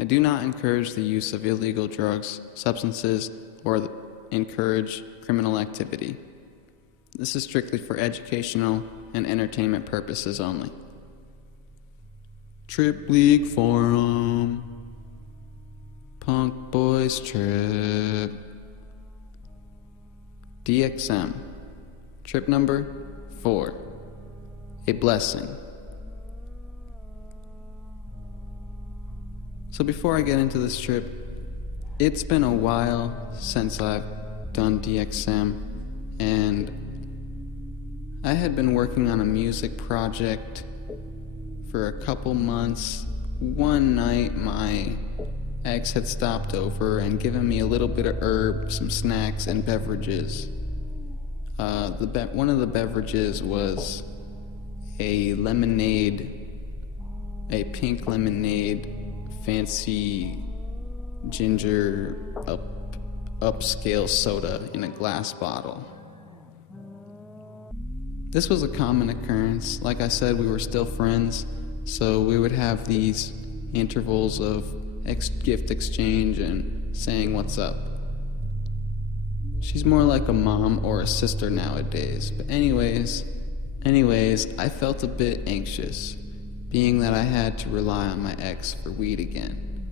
I do not encourage the use of illegal drugs, substances, or encourage criminal activity. This is strictly for educational and entertainment purposes only. Trip League Forum. Punk Boys Trip. Dxm. Trip number 4. A blessing. So before I get into this trip, it's been a while since I've done Dxm, and I had been working on a music project for a couple months. One night my ex had stopped over and given me a little bit of herb, some snacks, and beverages. One of the beverages was a pink lemonade, fancy ginger upscale soda in a glass bottle. This was a common occurrence. Like I said, we were still friends, so we would have these intervals of gift exchange and saying what's up. She's more like a mom or a sister nowadays. But anyways, I felt a bit anxious, being that I had to rely on my ex for weed again.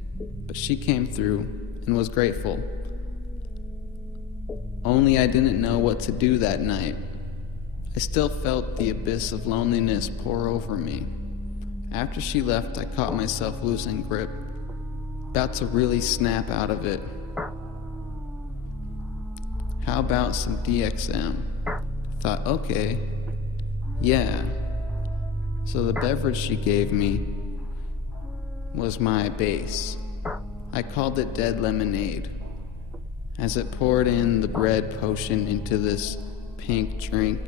But she came through and was grateful. Only I didn't know what to do that night. I still felt the abyss of loneliness pour over me. After she left, I caught myself losing grip, about to really snap out of it. How about some Dxm? I thought, okay, yeah. So the beverage she gave me was my base. I called it Dead Lemonade. As it poured in the red potion into this pink drink,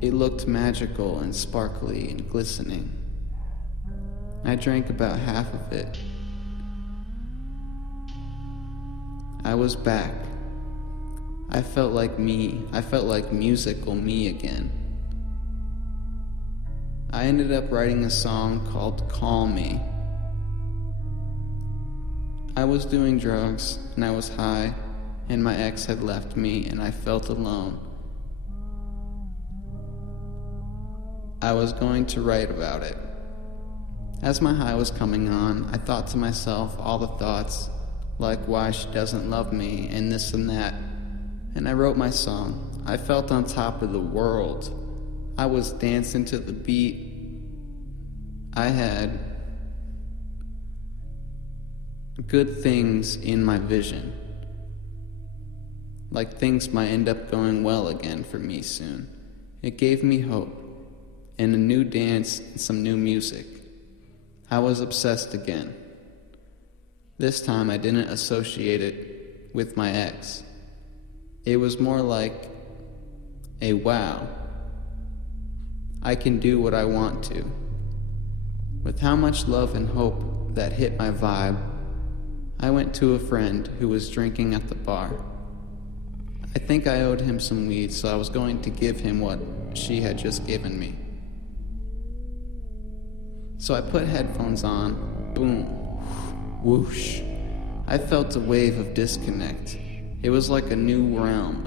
it looked magical and sparkly and glistening. I drank about half of it. I was back. I felt like me. I felt like musical me again. I ended up writing a song called Call Me. I was doing drugs and I was high, and my ex had left me and I felt alone. I was going to write about it. As my high was coming on, I thought to myself all the thoughts, like why she doesn't love me and this and that, and I wrote my song. I felt on top of the world. I was dancing to the beat. I had good things in my vision, like things might end up going well again for me soon. It gave me hope, and a new dance and some new music. I was obsessed again. This time I didn't associate it with my ex. It was more like a wow. I can do what I want to. With how much love and hope that hit my vibe, I went to a friend who was drinking at the bar. I think I owed him some weed, so I was going to give him what she had just given me. So I put headphones on. Boom. Whoosh. I felt a wave of disconnect. It was like a new realm,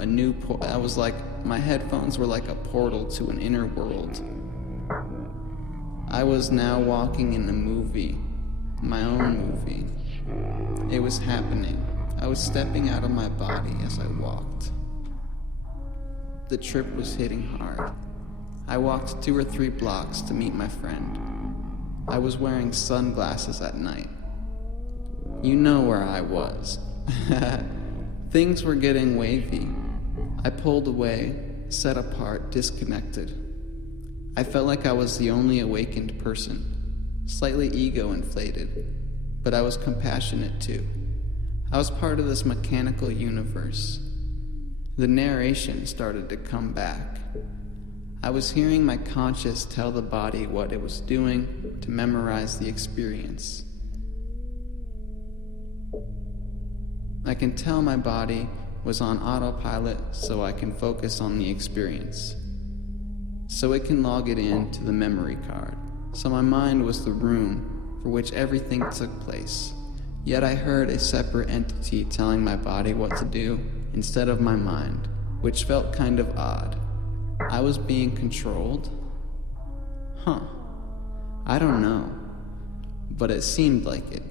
I was like, my headphones were like a portal to an inner world. I was now walking in a movie, my own movie. It was happening. I was stepping out of my body as I walked. The trip was hitting hard. I walked 2 or 3 blocks to meet my friend. I was wearing sunglasses at night. You know where I was. Things were getting wavy. I pulled away, set apart, disconnected. I felt like I was the only awakened person, slightly ego-inflated, but I was compassionate too. I was part of this mechanical universe. The narration started to come back. I was hearing my conscious tell the body what it was doing to memorize the experience. I can tell my body was on autopilot so I can focus on the experience, so it can log it in to the memory card. So my mind was the room for which everything took place. Yet I heard a separate entity telling my body what to do instead of my mind, which felt kind of odd. I was being controlled? I don't know, but it seemed like it.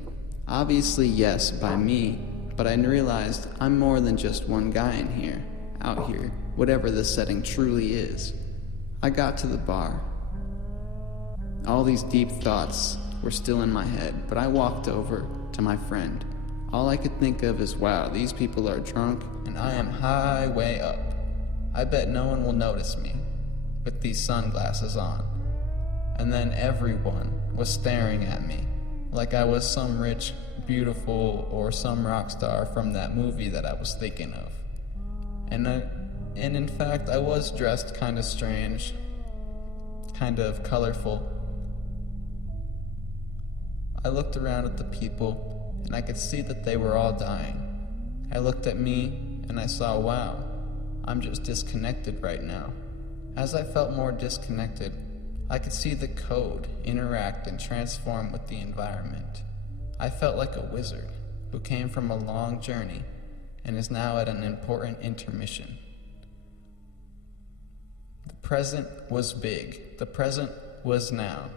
Obviously, yes, by me, but I realized I'm more than just one guy in here, out here, whatever this setting truly is. I got to the bar. All these deep thoughts were still in my head, but I walked over to my friend. All I could think of is, wow, these people are drunk, and I am high way up. I bet no one will notice me with these sunglasses on. And then everyone was staring at me like I was some rich, beautiful, or some rock star from that movie that I was thinking of. And in fact, I was dressed kind of strange, kind of colorful. I looked around at the people, and I could see that they were all dying. I looked at me, and I saw, wow, I'm just disconnected right now. As I felt more disconnected, I could see the code interact and transform with the environment. I felt like a wizard who came from a long journey and is now at an important intermission. The present was big. The present was now.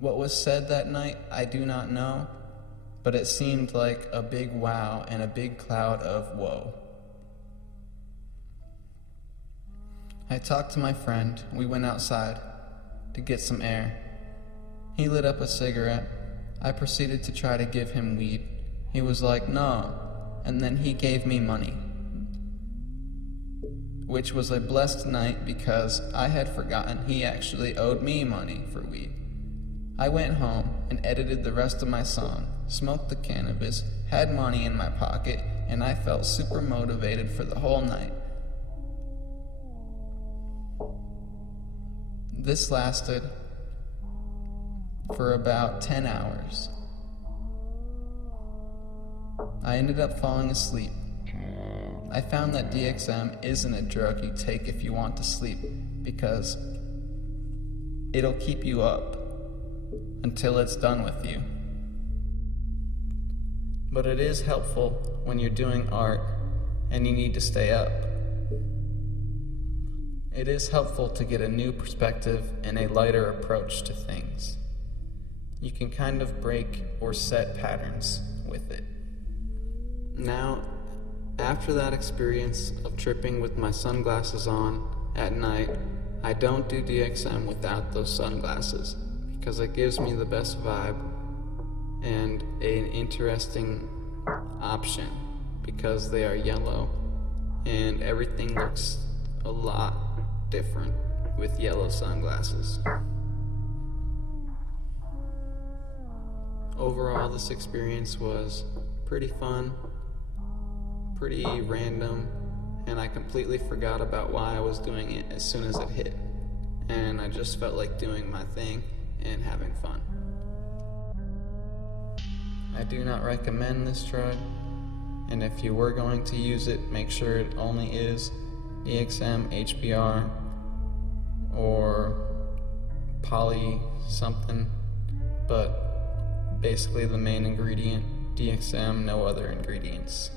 What was said that night, I do not know, but it seemed like a big wow and a big cloud of whoa. I talked to my friend. We went outside to get some air. He lit up a cigarette. I proceeded to try to give him weed. He was like, no, and then he gave me money, which was a blessed night because I had forgotten he actually owed me money for weed. I went home and edited the rest of my song, smoked the cannabis, had money in my pocket, and I felt super motivated for the whole night. This lasted for about 10 hours. I ended up falling asleep. I found that DXM isn't a drug you take if you want to sleep, because it'll keep you up until it's done with you. But it is helpful when you're doing art and you need to stay up. It is helpful to get a new perspective and a lighter approach to things. You can kind of break or set patterns with it. Now, after that experience of tripping with my sunglasses on at night, I don't do DXM without those sunglasses because it gives me the best vibe and an interesting option because they are yellow and everything looks a lot different with yellow sunglasses. Overall, this experience was pretty fun, pretty random, and I completely forgot about why I was doing it as soon as it hit. And I just felt like doing my thing and having fun. I do not recommend this drug, and if you were going to use it, make sure it only is Dxm, HBR, or poly something, but basically the main ingredient, DXM, no other ingredients.